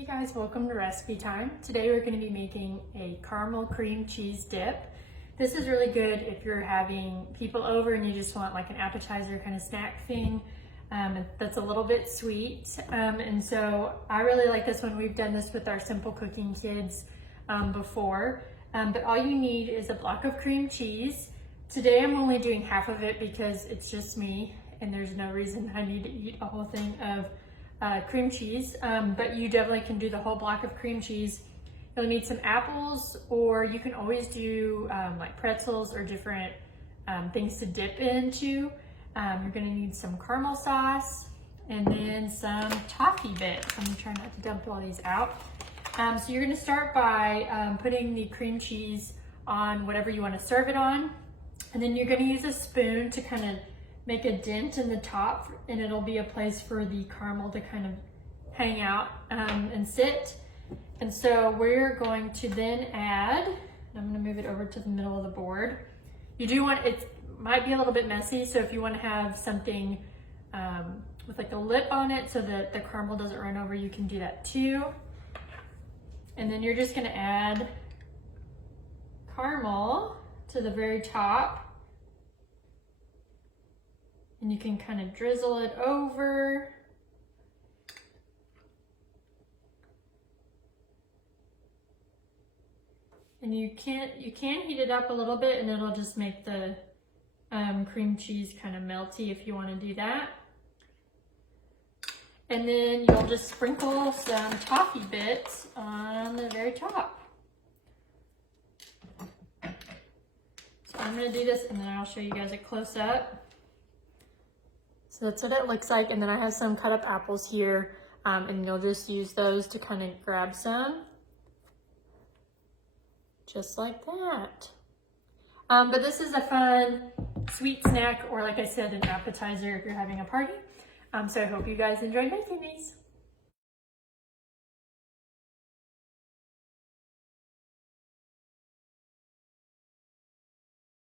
Hey guys, welcome to Recipe Time. Today we're going to be making a caramel cream cheese dip. This is really good if you're having people over and you just want like an appetizer kind of snack thing that's a little bit sweet. And so I really like this one. We've done this with our simple cooking kids before. But all you need is a block of cream cheese. Today I'm only doing half of it because it's just me and there's no reason I need to eat a whole thing of cream cheese, but you definitely can do the whole block of cream cheese. You'll need some apples, or you can always do like pretzels or different things to dip into. You're gonna need some caramel sauce and then some toffee bits. I'm gonna try not to dump all these out. So you're gonna start by putting the cream cheese on whatever you wanna serve it on. And then you're gonna use a spoon to kind of make a dent in the top, and it'll be a place for the caramel to kind of hang out and sit. And so we're going to then add, I'm going to move it over to the middle of the board. You do want, it might be a little bit messy, so if you want to have something with like a lip on it so that the caramel doesn't run over, you can do that too. And then you're just going to add caramel to the very top. And you can kind of drizzle it over. And you can heat it up a little bit and it'll just make the cream cheese kind of melty if you want to do that. And then you'll just sprinkle some toffee bits on the very top. So I'm going to do this and then I'll show you guys a close up. So that's what it looks like, and then I have some cut up apples here, and you'll just use those to kind of grab some, just like that. But this is a fun sweet snack, or like I said, an appetizer if you're having a party. So I hope you guys enjoyed making these.